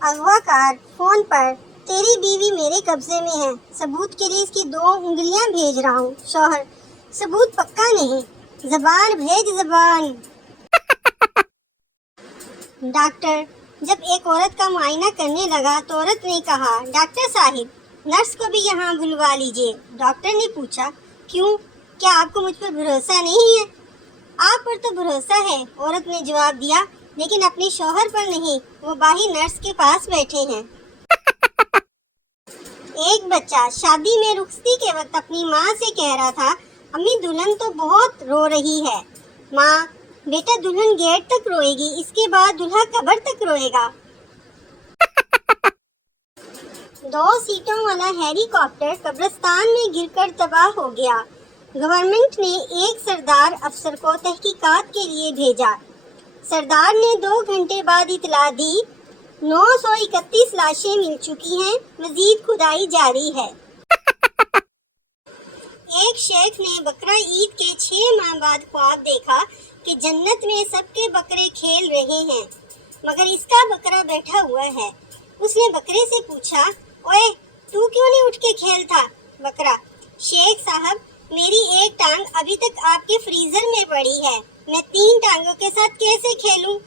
اغوا کار فون پر تیری بیوی میرے قبضے میں ہے، ثبوت کے لیے اس کی 2 انگلیاں بھیج رہا ہوں۔ شوہر: ثبوت پکا نہیں، زبان بھیج زبان۔ ڈاکٹر جب ایک عورت کا معائنہ کرنے لگا تو عورت نے کہا، ڈاکٹر صاحب نرس کو بھی یہاں بلوا لیجئے۔ ڈاکٹر نے پوچھا، کیوں؟ کیا آپ کو مجھ پر بھروسہ نہیں ہے؟ آپ پر تو بھروسہ ہے، عورت نے جواب دیا، لیکن اپنے شوہر پر نہیں، وہ باہر نرس کے پاس بیٹھے ہیں۔ ایک بچہ شادی میں رخصتی کے وقت اپنی ماں سے کہہ رہا تھا، امی دلہن تو بہت رو رہی ہے۔ ماں: بیٹا دلہن گیٹ تک روئے گی، اس کے بعد دلہا قبر تک روئے گا۔ 2 سیٹوں والا ہیلی کاپٹر قبرستان میں گر کر تباہ ہو گیا۔ گورنمنٹ نے ایک سردار افسر کو تحقیقات کے لیے بھیجا۔ سردار نے 2 گھنٹے بعد اطلاع دی، 931 لاشیں مل چکی ہیں، مزید کھدائی جاری ہے۔ ایک شیخ نے بقرہ عید کے 6 ماہ بعد خواب دیکھا کہ جنت میں سب کے بکرے کھیل رہے ہیں مگر اس کا بکرا بیٹھا ہوا ہے۔ اس نے بکرے سے پوچھا، اوئے تو کیوں نہیں اٹھ کے کھیلتا؟ بکرا: شیخ صاحب میری ایک ٹانگ ابھی تک آپ کے فریزر میں پڑی ہے، میں 3 ٹانگوں کے ساتھ کیسے کھیلوں؟